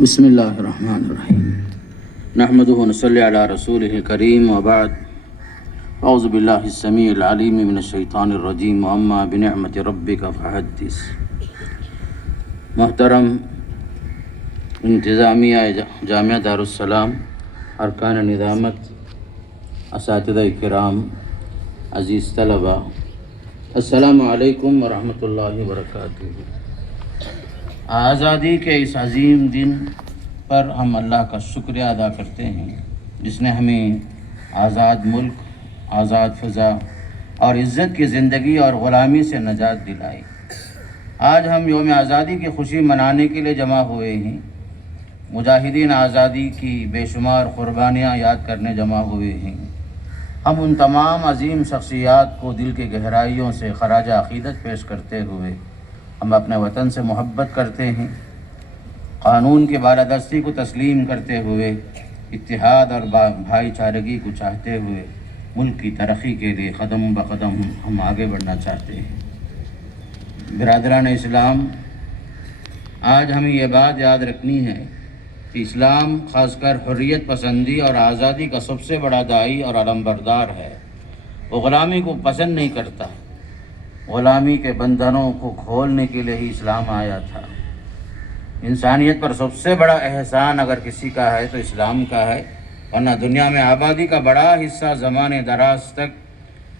بسم اللہ الرحمن الرحیم نحمدہ ونصلی علی رسولہ الکریم وبعد اعوذ باللہ السمیع العلیم من الشیطان الرجیم واما بنعمت ربک فحدث۔ محترم انتظامیہ جامعہ دارالسلام، ارکان نظامت، اساتذہ کرام، عزیز طلبہ، السلام علیکم ورحمۃ اللہ وبرکاتہ۔ آزادی کے اس عظیم دن پر ہم اللہ کا شکریہ ادا کرتے ہیں جس نے ہمیں آزاد ملک، آزاد فضا اور عزت کی زندگی اور غلامی سے نجات دلائی۔ آج ہم یوم آزادی کی خوشی منانے کے لیے جمع ہوئے ہیں، مجاہدین آزادی کی بے شمار قربانیاں یاد کرنے جمع ہوئے ہیں۔ ہم ان تمام عظیم شخصیات کو دل کی گہرائیوں سے خراج عقیدت پیش کرتے ہوئے ہم اپنے وطن سے محبت کرتے ہیں، قانون کی بالادستی کو تسلیم کرتے ہوئے اتحاد اور بھائی چارگی کو چاہتے ہوئے ملک کی ترقی کے لیے قدم بقدم ہم آگے بڑھنا چاہتے ہیں۔ برادران اسلام، آج ہمیں یہ بات یاد رکھنی ہے کہ اسلام خاص کر حریت پسندی اور آزادی کا سب سے بڑا داعی اور علمبردار ہے۔ وہ غلامی کو پسند نہیں کرتا۔ غلامی کے بندھنوں کو کھولنے کے لیے ہی اسلام آیا تھا۔ انسانیت پر سب سے بڑا احسان اگر کسی کا ہے تو اسلام کا ہے، ورنہ دنیا میں آبادی کا بڑا حصہ زمانے دراز تک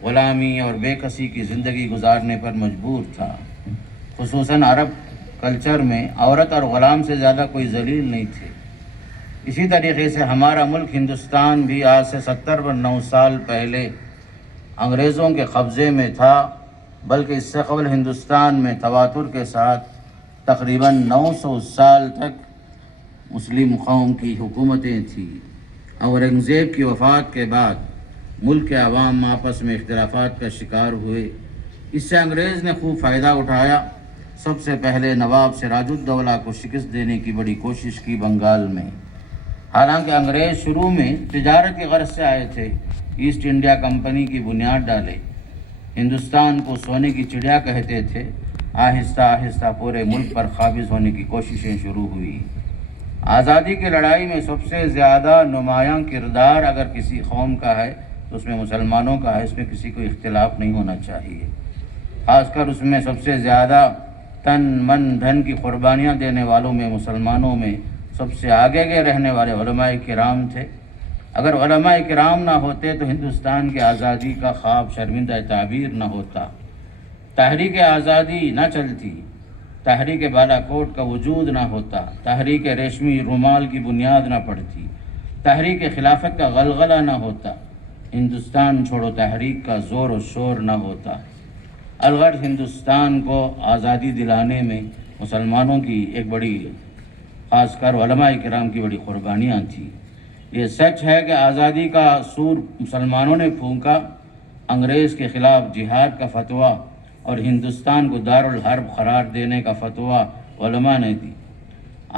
غلامی اور بے کسی کی زندگی گزارنے پر مجبور تھا۔ خصوصاً عرب کلچر میں عورت اور غلام سے زیادہ کوئی ذلیل نہیں تھے۔ اسی طریقے سے ہمارا ملک ہندوستان بھی آج سے 79 سال پہلے انگریزوں کے قبضے میں تھا، بلکہ اس سے قبل ہندوستان میں تواتر کے ساتھ تقریباً 900 سال تک مسلم قوم کی حکومتیں تھیں۔ اورنگزیب کی وفات کے بعد ملک کے عوام آپس میں اختلافات کا شکار ہوئے۔ اس سے انگریز نے خوب فائدہ اٹھایا۔ سب سے پہلے نواب سراج الدولہ کو شکست دینے کی بڑی کوشش کی بنگال میں۔ حالانکہ انگریز شروع میں تجارت کی غرض سے آئے تھے، ایسٹ انڈیا کمپنی کی بنیاد ڈالے، ہندوستان کو سونے کی چڑیا کہتے تھے۔ آہستہ آہستہ پورے ملک پر قابض ہونے کی کوششیں شروع ہوئی۔ آزادی کی لڑائی میں سب سے زیادہ نمایاں کردار اگر کسی قوم کا ہے تو اس میں مسلمانوں کا ہے، اس میں کسی کو اختلاف نہیں ہونا چاہیے۔ خاص کر اس میں سب سے زیادہ تن من دھن کی قربانیاں دینے والوں میں مسلمانوں میں سب سے آگے کے رہنے والے علماء کرام تھے۔ اگر علماء کرام نہ ہوتے تو ہندوستان کی آزادی کا خواب شرمندہ تعبیر نہ ہوتا، تحریک آزادی نہ چلتی، تحریک بالا کوٹ کا وجود نہ ہوتا، تحریک ریشمی رومال کی بنیاد نہ پڑتی، تحریک خلافت کا غلغلہ نہ ہوتا، ہندوستان چھوڑو تحریک کا زور و شور نہ ہوتا۔ الغرض ہندوستان کو آزادی دلانے میں مسلمانوں کی ایک بڑی، خاص کر علماء کرام کی بڑی قربانیاں تھیں۔ یہ سچ ہے کہ آزادی کا سور مسلمانوں نے پھونکا، انگریز کے خلاف جہاد کا فتویٰ اور ہندوستان کو دارالحرب قرار دینے کا فتویٰ علماء نے دی۔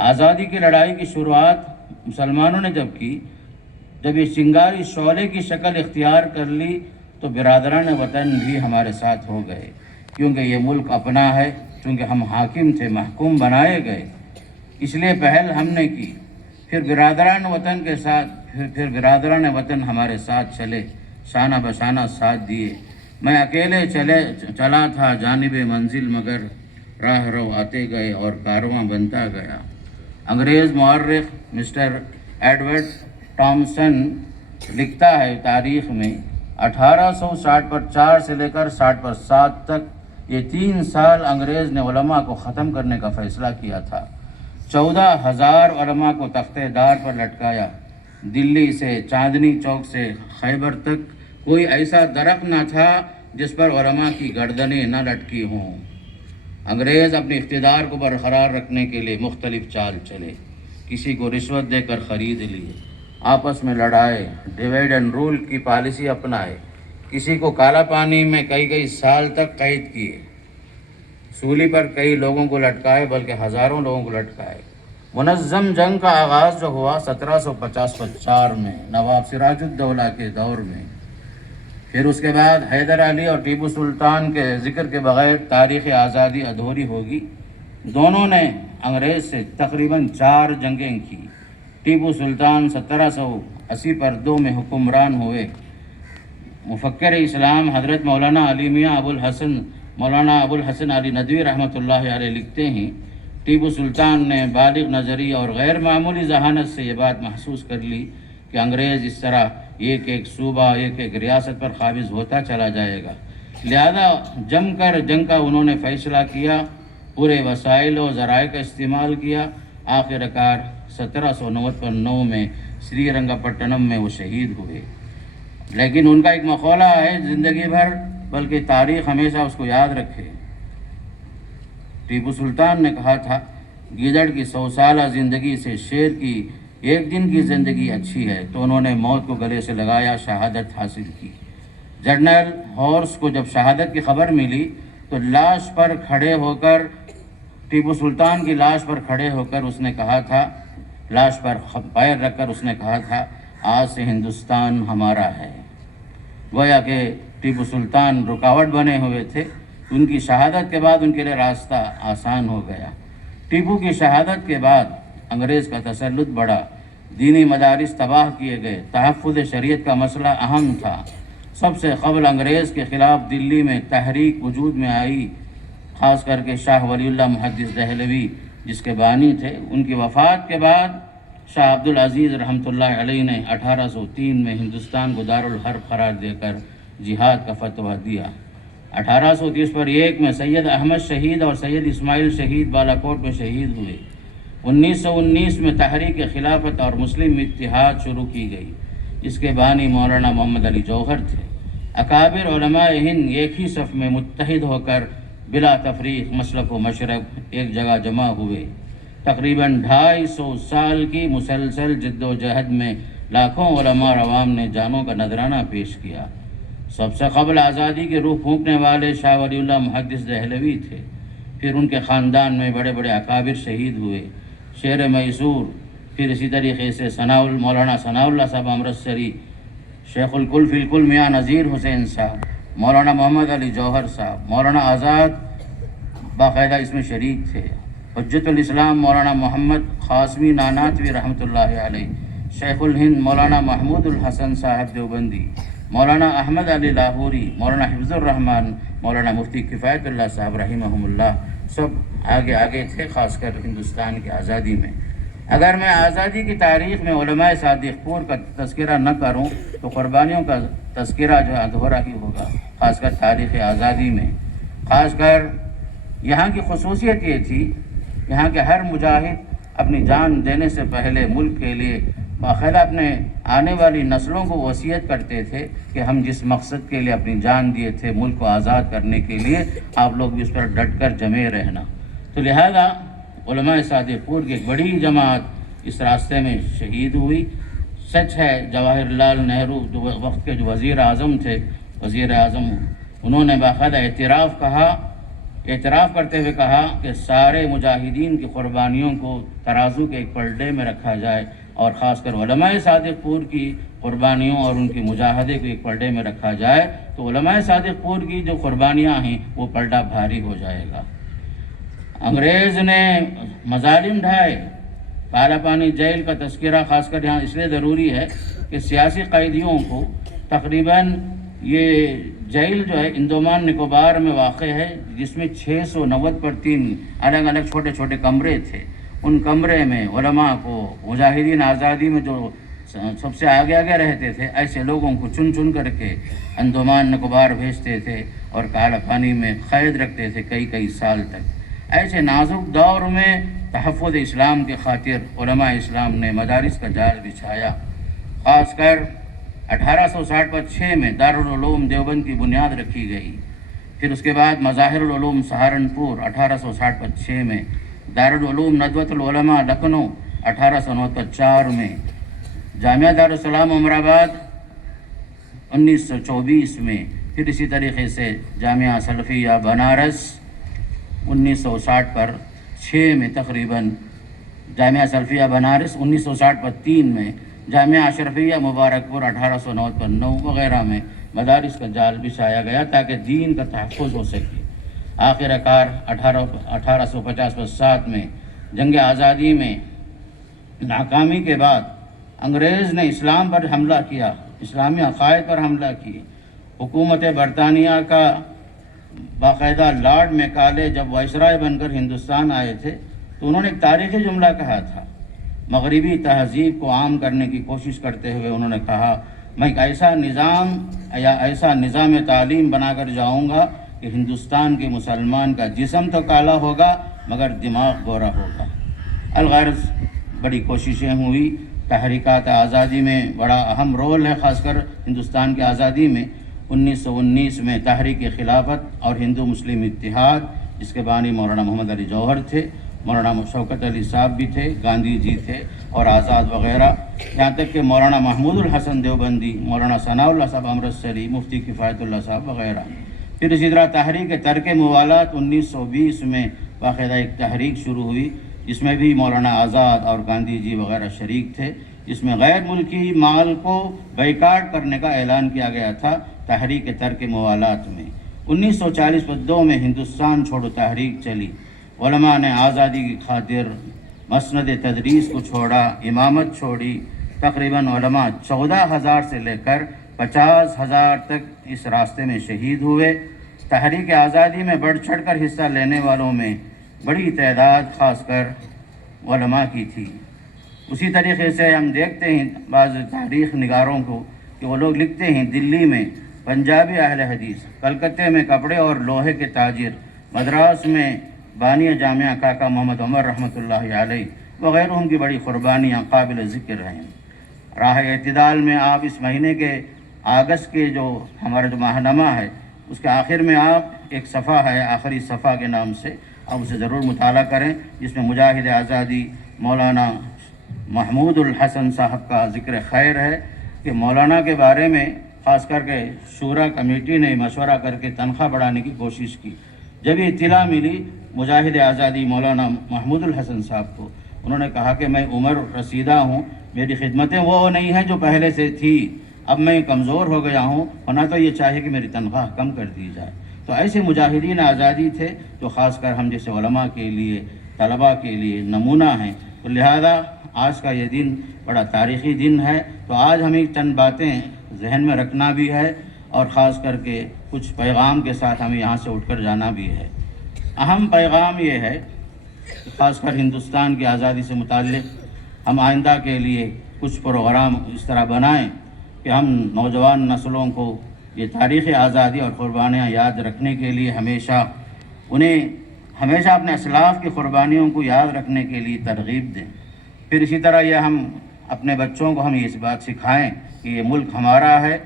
آزادی کی لڑائی کی شروعات مسلمانوں نے جب یہ چنگاری شعلے کی شکل اختیار کر لی تو برادران وطن بھی ہمارے ساتھ ہو گئے، کیونکہ یہ ملک اپنا ہے، چونکہ ہم حاکم تھے، محکوم بنائے گئے، اس لیے پہل ہم نے کی۔ پھر برادران وطن کے ساتھ پھر برادران وطن ہمارے ساتھ چلے، شانہ بشانہ ساتھ دیے۔ میں اکیلے چلا تھا جانب منزل، مگر راہ رو آتے گئے اور کارواں بنتا گیا۔ انگریز مورخ مسٹر ایڈورڈ ٹامسن لکھتا ہے تاریخ میں 1860 پر 4 سے لے کر 60 پر 7 تک یہ 3 سال انگریز نے علماء کو ختم کرنے کا فیصلہ کیا تھا۔ 14,000 علماء کو تختہ دار پر لٹکایا۔ دلی سے چاندنی چوک سے خیبر تک کوئی ایسا درخت نہ تھا جس پر علماء کی گردنیں نہ لٹکی ہوں۔ انگریز اپنے اقتدار کو برقرار رکھنے کے لیے مختلف چال چلے، کسی کو رشوت دے کر خرید لیے، آپس میں لڑائے، ڈیوائڈ اینڈ رول کی پالیسی اپنائے، کسی کو کالا پانی میں کئی سال تک قید کیے، سولی پر کئی لوگوں کو لٹکائے، بلکہ ہزاروں لوگوں کو لٹکائے۔ منظم جنگ کا آغاز جو ہوا 1750 میں نواب سراج الدولہ کے دور میں، پھر اس کے بعد حیدر علی اور ٹیپو سلطان کے ذکر کے بغیر تاریخ آزادی ادھوری ہوگی۔ دونوں نے انگریز سے تقریباً 4 جنگیں کی۔ ٹیپو سلطان 1780 پر 2 میں حکمران ہوئے۔ مفکر اسلام حضرت مولانا علی میاں مولانا ابو الحسن علی ندوی رحمۃ اللہ علیہ لکھتے ہیں، ٹیپو سلطان نے بالغ نظری اور غیر معمولی ذہانت سے یہ بات محسوس کر لی کہ انگریز اس طرح ایک ایک صوبہ، ایک ایک ریاست پر قابض ہوتا چلا جائے گا، لہذا جم کر جنگ کا انہوں نے فیصلہ کیا، پورے وسائل و ذرائع کا استعمال کیا۔ آخر کار 1799 میں سری رنگا پٹنم میں وہ شہید ہوئے۔ لیکن ان کا ایک مقولہ ہے زندگی بھر، بلکہ تاریخ ہمیشہ اس کو یاد رکھے۔ ٹیپو سلطان نے کہا تھا، گیدڑ کی 100 سالہ زندگی سے شیر کی 1 دن کی زندگی اچھی ہے، تو انہوں نے موت کو گلے سے لگایا، شہادت حاصل کی۔ جنرل ہارس کو جب شہادت کی خبر ملی تو لاش پر کھڑے ہو کر، ٹیپو سلطان کی لاش پر کھڑے ہو کر اس نے کہا تھا، لاش پر پیر رکھ کر اس نے کہا تھا، آج سے ہندوستان ہمارا ہے۔ گویا کہ ٹیپو سلطان رکاوٹ بنے ہوئے تھے، ان کی شہادت کے بعد ان کے لیے راستہ آسان ہو گیا۔ ٹیپو کی شہادت کے بعد انگریز کا تسلط بڑھا، دینی مدارس تباہ کیے گئے، تحفظ شریعت کا مسئلہ اہم تھا۔ سب سے قبل انگریز کے خلاف دلی میں تحریک وجود میں آئی، خاص کر کے شاہ ولی اللہ محدث دہلوی جس کے بانی تھے۔ ان کی وفات کے بعد شاہ عبدالعزیز رحمۃ اللہ علیہ نے 1803 میں ہندوستان کو دارالحرب قرار دے کر جہاد کا فتویٰ دیا۔ 1830 پر 1 میں سید احمد شہید اور سید اسماعیل شہید بالاکوٹ میں شہید ہوئے۔ 1919 میں تحریک خلافت اور مسلم اتحاد شروع کی گئی، اس کے بانی مولانا محمد علی جوہر تھے۔ اکابر علماء ہند ایک ہی صف میں متحد ہو کر بلا تفریق مسلک و مشرق ایک جگہ جمع ہوئے۔ تقریباً 250 سال کی مسلسل جد و جہد میں لاکھوں علماء اور عوام نے جانوں کا نذرانہ پیش کیا۔ سب سے قبل آزادی کی روح پھونکنے والے شاہ ولی اللہ محدث دہلوی تھے، پھر ان کے خاندان میں بڑے بڑے اکابر شہید ہوئے، شیر میسور، پھر اسی طریقے سے مولانا ثناء اللہ صاحب امرتسری، شیخ الکل فی الکل میاں نذیر حسین صاحب، مولانا محمد علی جوہر صاحب، مولانا آزاد باقاعدہ اس میں شریک تھے، حجت الاسلام مولانا محمد قاسمی ناناتوی رحمۃ اللہ علیہ، شیخ الہند مولانا محمود الحسن صاحب دیوبندی، مولانا احمد علی لاہوری، مولانا حفظ الرحمن، مولانا مفتی کفایت اللہ صاحب رحمہم اللہ، سب آگے تھے، خاص کر ہندوستان کی آزادی میں۔ اگر میں آزادی کی تاریخ میں علماء صادق پور کا تذکرہ نہ کروں تو قربانیوں کا تذکرہ جو ہے ادھورا ہی ہوگا، خاص کر تاریخ آزادی میں۔ خاص کر یہاں کی خصوصیت یہ تھی، یہاں کے ہر مجاہد اپنی جان دینے سے پہلے ملک کے لیے باقاعدہ اپنے آنے والی نسلوں کو وصیت کرتے تھے کہ ہم جس مقصد کے لیے اپنی جان دیے تھے، ملک کو آزاد کرنے کے لیے، آپ لوگ بھی اس پر ڈٹ کر جمے رہنا۔ تو لہذا علماء صادق پور کی ایک بڑی جماعت اس راستے میں شہید ہوئی۔ سچ ہے جواہر لال نہرو جو وقت کے جو وزیر اعظم تھے، انہوں نے باقاعدہ اعتراف کرتے ہوئے کہا کہ سارے مجاہدین کی قربانیوں کو ترازو کے ایک پلڑے میں رکھا جائے، اور خاص کر علماء صادق پور کی قربانیوں اور ان کی مجاہدے کو ایک پلڑے میں رکھا جائے تو علماء صادق پور کی جو قربانیاں ہیں وہ پلڑا بھاری ہو جائے گا۔ انگریز نے مظالم ڈھائے، کالا پانی جیل کا تذکرہ خاص کر یہاں اس لیے ضروری ہے کہ سیاسی قیدیوں کو تقریباً یہ جیل جو ہے انڈمان نکوبار میں واقع ہے، جس میں 690 پر 3 الگ الگ چھوٹے چھوٹے کمرے تھے۔ ان کمرے میں علماء کو، مجاہدین آزادی میں جو سب سے آگے رہتے تھے، ایسے لوگوں کو چن چن کر کے انڈمان نکوبار بھیجتے تھے اور کالا پانی میں قید رکھتے تھے کئی سال تک۔ ایسے نازک دور میں تحفظ اسلام کی خاطر علماء اسلام نے مدارس کا جال بچھایا۔ خاص کر 1860 میں دارالعلوم دیوبند کی بنیاد رکھی گئی، پھر اس کے بعد مظاہر العلوم سہارنپور 1860 میں، دارالعلوم ندوۃ العلماء لکھنؤ 1894 میں، جامعہ دارالسلام عمر آباد 1924 میں، پھر اسی طریقے سے جامعہ سلفیہ بنارس 1960 پر 6 میں تقریباً، جامعہ سلفیہ بنارس 1960 پر 3 میں، جامعہ اشرفیہ مبارکپور 1890 پر 9 وغیرہ میں مدارس کا جال بچھایا گیا تاکہ دین کا تحفظ ہو سکے۔ آخر کار 1850 پر 7 میں جنگ آزادی میں ناکامی کے بعد انگریز نے اسلام پر حملہ کیا، اسلامی عقائد پر حملہ کی۔ حکومت برطانیہ کا باقاعدہ لارڈ میکالے جب وائسرائے بن کر ہندوستان آئے تھے تو انہوں نے ایک تاریخی جملہ کہا تھا، مغربی تہذیب کو عام کرنے کی کوشش کرتے ہوئے انہوں نے کہا، میں ایک ایسا نظام یا ایسا نظام تعلیم بنا کر جاؤں گا کہ ہندوستان کے مسلمان کا جسم تو کالا ہوگا مگر دماغ گورا ہوگا۔ الغرض بڑی کوششیں ہوئی، تحریکات آزادی میں بڑا اہم رول ہے، خاص کر ہندوستان کی آزادی میں۔ 1919 میں تحریک خلافت اور ہندو مسلم اتحاد، جس کے بانی مولانا محمد علی جوہر تھے، مولانا شوکت علی صاحب بھی تھے، گاندھی جی تھے اور آزاد وغیرہ، یہاں تک کہ مولانا محمود الحسن دیوبندی، مولانا ثناء اللہ صاحب امرتسری، مفتی کفایت اللہ صاحب وغیرہ۔ پھر اسی طرح تحریک ترک موالات 1920 میں باقاعدہ ایک تحریک شروع ہوئی، جس میں بھی مولانا آزاد اور گاندھی جی وغیرہ شریک تھے، جس میں غیر ملکی مال کو بیکاٹ کرنے کا اعلان کیا گیا تھا تحریک ترک موالات میں۔ 1940-52 میں ہندوستان چھوڑو تحریک چلی، علماء نے آزادی کی خاطر مسند تدریس کو چھوڑا، امامت چھوڑی، تقریباً علماء 14,000 سے لے کر 50,000 تک اس راستے میں شہید ہوئے۔ تحریک آزادی میں بڑھ چڑھ کر حصہ لینے والوں میں بڑی تعداد خاص کر علماء کی تھی۔ اسی طریقے سے ہم دیکھتے ہیں بعض تاریخ نگاروں کو کہ وہ لوگ لکھتے ہیں دلی میں پنجابی اہل حدیث، کلکتے میں کپڑے اور لوہے کے تاجر، مدراس میں بانی جامعہ کاکا محمد عمر رحمۃ اللہ علیہ وغیرہ کی بڑی قربانیاں قابل ذکر ہیں۔ راہ اعتدال میں آپ اس مہینے کے اگست کے جو ہمارا جو ماہنامہ ہے اس کے آخر میں آپ ایک صفحہ ہے آخری صفحہ کے نام سے، آپ اسے ضرور مطالعہ کریں، جس میں مجاہد آزادی مولانا محمود الحسن صاحب کا ذکر خیر ہے کہ مولانا کے بارے میں خاص کر کے شورا کمیٹی نے مشورہ کر کے تنخواہ بڑھانے کی کوشش کی۔ جب یہ اطلاع ملی مجاہد آزادی مولانا محمود الحسن صاحب کو، انہوں نے کہا کہ میں عمر رسیدہ ہوں، میری خدمتیں وہ نہیں ہیں جو پہلے سے تھی، اب میں کمزور ہو گیا ہوں، ہونا تو یہ چاہیے کہ میری تنخواہ کم کر دی جائے۔ تو ایسے مجاہدین آزادی تھے جو خاص کر ہم جیسے علماء کے لیے، طلباء کے لیے نمونہ ہیں۔ تو لہذا آج کا یہ دن بڑا تاریخی دن ہے، تو آج ہمیں چند باتیں ذہن میں رکھنا بھی ہے اور خاص کر کے کچھ پیغام کے ساتھ ہمیں یہاں سے اٹھ کر جانا بھی ہے۔ اہم پیغام یہ ہے کہ خاص کر ہندوستان کی آزادی سے متعلق ہم آئندہ کے لیے کچھ پروگرام اس طرح بنائیں کہ ہم نوجوان نسلوں کو یہ تاریخ آزادی اور قربانیاں یاد رکھنے کے لیے انہیں ہمیشہ اپنے اسلاف کی قربانیوں کو یاد رکھنے کے لیے ترغیب دیں۔ پھر اسی طرح یہ ہم اپنے بچوں کو ہم اس بات سکھائیں کہ یہ ملک ہمارا ہے،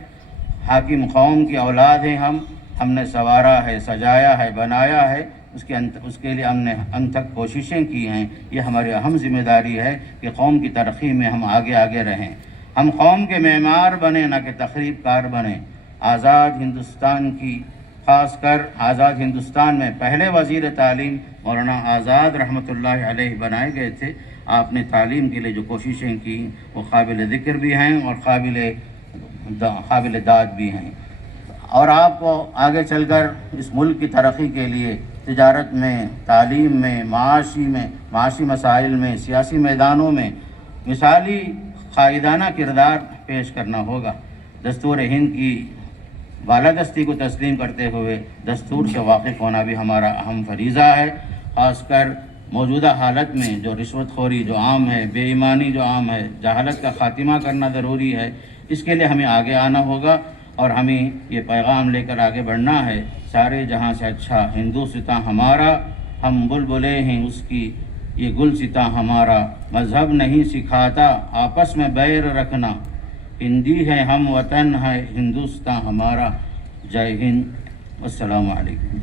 حاکم قوم کی اولاد ہیں ہم نے سنوارا ہے، سجایا ہے، بنایا ہے، اس کے لیے ہم نے انتھک کوششیں کی ہیں۔ یہ ہماری اہم ذمہ داری ہے کہ قوم کی ترقی میں ہم آگے رہیں، ہم قوم کے معمار بنیں نہ کہ تخریب کار بنیں۔ آزاد ہندوستان کی خاص کر آزاد ہندوستان میں پہلے وزیر تعلیم مولانا آزاد رحمۃ اللہ علیہ بنائے گئے تھے۔ آپ نے تعلیم کے لیے جو کوششیں کی وہ قابل ذکر بھی ہیں اور قابل داد بھی ہیں، اور آپ کو آگے چل کر اس ملک کی ترقی کے لیے تجارت میں، تعلیم میں، معاشی مسائل میں، سیاسی میدانوں میں مثالی قائدانہ کردار پیش کرنا ہوگا۔ دستور ہند کی بالادستی کو تسلیم کرتے ہوئے دستور سے واقف ہونا بھی ہمارا اہم فریضہ ہے۔ خاص کر موجودہ حالت میں جو رشوت خوری جو عام ہے، بے ایمانی جو عام ہے، جہالت کا خاتمہ کرنا ضروری ہے، اس کے لیے ہمیں آگے آنا ہوگا اور ہمیں یہ پیغام لے کر آگے بڑھنا ہے، سارے جہاں سے اچھا ہندوستاں ہمارا، ہم بلبلے ہیں اس کی، یہ گلستاں ہمارا، مذہب نہیں سکھاتا آپس میں بیر رکھنا، ہندی ہے ہم وطن ہے ہندوستاں ہمارا۔ جے ہند، السلام علیکم۔